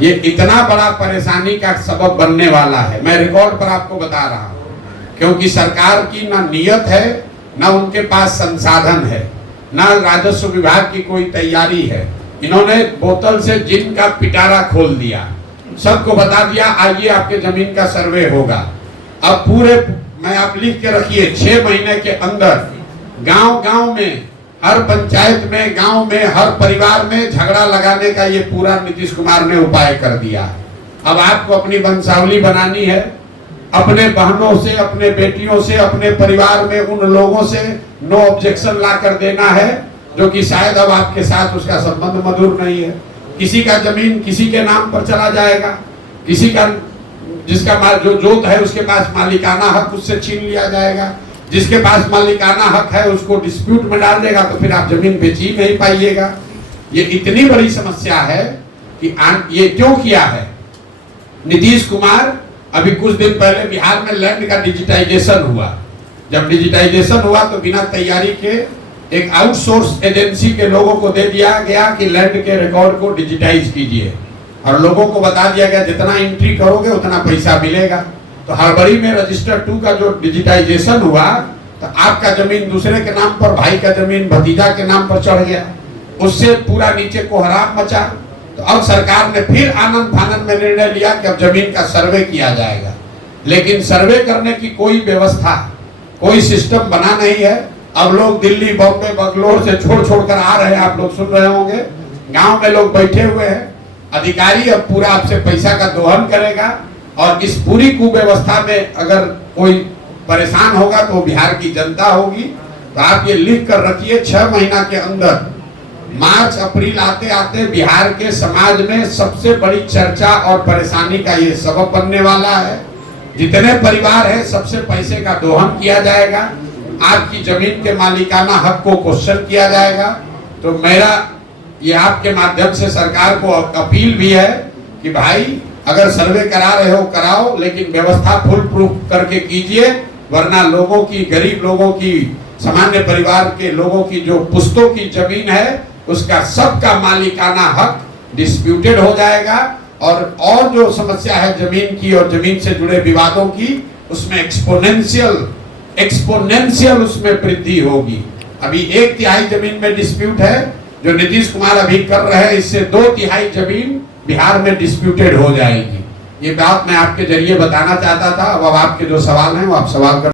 ये इतना बड़ा परेशानी का सबब बनने वाला है। मैं रिकॉर्ड पर आपको बता रहा हूं, क्योंकि सरकार की ना नियत है, ना उनके पास संसाधन है, ना राजस्व विभाग की कोई तैयारी है। इन्होंने बोतल से जिन का पिटारा खोल दिया, सबको बता दिया आइए आपके जमीन का सर्वे होगा। अब पूरे मैं आप लिख के रखिए 6 महीने के अंदर गांव गांव में, हर पंचायत में, गांव में, हर परिवार में झगड़ा लगाने का ये पूरा नीतीश कुमार ने उपाय कर दिया। अब आपको अपनी वंशावली बनानी है, अपने बहनों से, अपने बेटियों से, अपने परिवार में उन लोगों से नो ऑब्जेक्शन ला कर देना है जो कि शायद अब आपके साथ उसका संबंध मधुर नहीं है। किसी का जमीन किसी के नाम पर चला जाएगा, किसी का जिसका जो जोत है उसके पास मालिकाना हक उससे छीन लिया जाएगा, जिसके पास मालिकाना हक है उसको डिस्प्यूट में डाल देगा, तो फिर आप जमीन बेच ही नहीं पाइएगा। ये इतनी बड़ी समस्या है कि ये क्यों किया है नीतीश कुमार। अभी कुछ दिन पहले बिहार में लैंड का डिजिटाइजेशन हुआ। जब डिजिटाइजेशन हुआ तो बिना तैयारी के एक आउटसोर्स एजेंसी के लोगों को दे दिया गया कि लैंड के रिकॉर्ड को डिजिटाइज कीजिए, और लोगों को बता दिया गया जितना एंट्री करोगे उतना पैसा मिलेगा। तो हड़बड़ी में रजिस्टर 2 का जो डिजिटाइजेशन हुआ तो आपका जमीन दूसरे के नाम पर, भाई का जमीन भतीजा के नाम पर चढ़ गया, उससे पूरा नीचे कोहराम मचा। तो अब सरकार ने फिर आनंद फानंद में निर्णय लिया कि अब जमीन का सर्वे किया जाएगा, लेकिन सर्वे करने की कोई व्यवस्था, कोई सिस्टम बना नहीं है। अब लोग दिल्ली, बॉम्बे, बंगलोर से छोड़ छोड़ कर आ रहे हैं, आप लोग सुन रहे होंगे, गांव में लोग बैठे हुए हैं। अधिकारी अब पूरा आपसे पैसा का दोहन करेगा, और इस पूरी कुव्यवस्था में अगर कोई परेशान होगा तो बिहार की जनता होगी। तो आप ये लिख कर रखिए 6 महीना के अंदर, मार्च अप्रैल आते आते बिहार के समाज में सबसे बड़ी चर्चा और परेशानी का ये सबब बनने वाला है। जितने परिवार है सबसे पैसे का दोहन किया जाएगा, आपकी जमीन के मालिकाना हक को क्वेश्चन किया जाएगा। तो मेरा ये आपके माध्यम से सरकार को अपील भी है कि भाई अगर सर्वे करा रहे हो कराओ, लेकिन व्यवस्था फुल प्रूफ करके कीजिए, वरना लोगों की, गरीब लोगों की, सामान्य परिवार के लोगों की जो पुश्तों की जमीन है उसका सबका मालिकाना हक डिस्प्यूटेड हो जाएगा, और जो समस्या है जमीन की और जमीन से जुड़े विवादों की, उसमें एक्सपोनेंशियल उसमें वृद्धि होगी। अभी 1/3 जमीन में डिस्प्यूट है, जो नीतीश कुमार अभी कर रहे हैं इससे 2/3 जमीन बिहार में डिस्प्यूटेड हो जाएगी। ये बात मैं आपके जरिए बताना चाहता था। अब आपके जो सवाल हैं वो आप सवाल कर